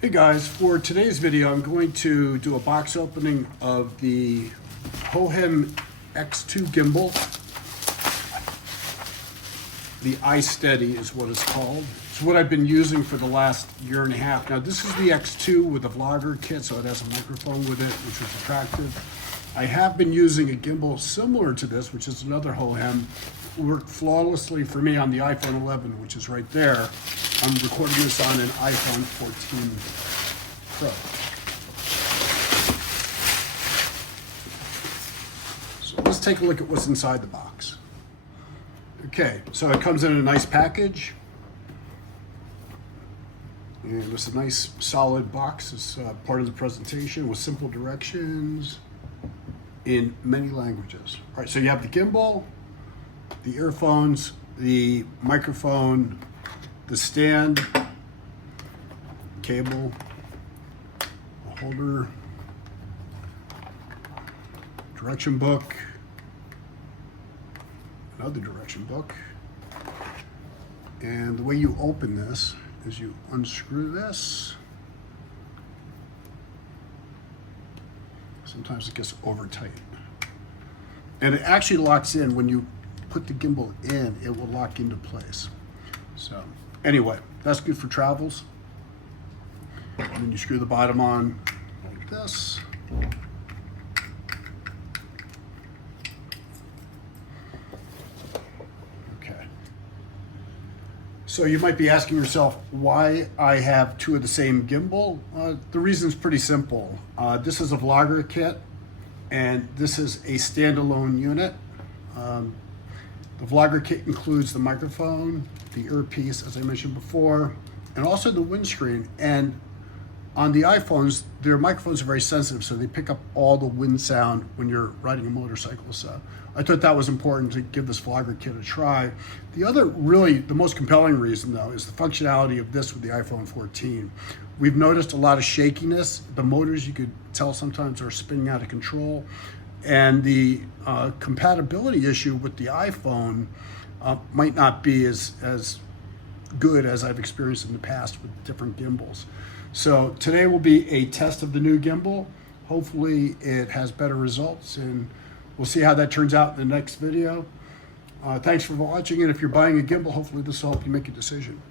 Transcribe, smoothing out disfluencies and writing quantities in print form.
Hey guys, for today's video I'm going to do a box opening of the HOHEM X2 gimbal. The iSTEADY is what it's called. It's what I've been using for the last year and a half. Now this is the X2 with a vlogger kit, so it has a microphone with it, which is attractive. I have been using a gimbal similar to this, which is another HOHEM. Worked flawlessly for me on the iPhone 11, which is right there. I'm recording this on an iPhone 14 Pro. So let's take a look at what's inside the box. Okay, so it comes in a nice package. And it's a nice solid box. It's part of the presentation with simple directions in many languages. All right, so you have the gimbal, the earphones, the microphone, the stand, cable, a holder, direction book, another direction book. And the way you open this is you unscrew this. Sometimes it gets over tight. And it actually locks in when you put the gimbal in, it will lock into place. So anyway, that's good for travels. And then you screw the bottom on like this. Okay. So you might be asking yourself why I have two of the same gimbal. The reason is pretty simple. This is a vlogger kit, and this is a standalone unit. The vlogger kit includes the microphone, the earpiece, as I mentioned before, and also the windscreen. And on the iPhones, their microphones are very sensitive, so they pick up all the wind sound when you're riding a motorcycle. So I thought that was important to give this vlogger kit a try. The other, really, the most compelling reason, though, is the functionality of this with the iPhone 14. We've noticed a lot of shakiness. The motors, you could tell sometimes, are spinning out of control. And the compatibility issue with the iPhone might not be as good as I've experienced in the past with different gimbals. So today will be a test of the new gimbal. Hopefully it has better results, and we'll see how that turns out in the next video. Thanks for watching, and if you're buying a gimbal, hopefully this will help you make a decision.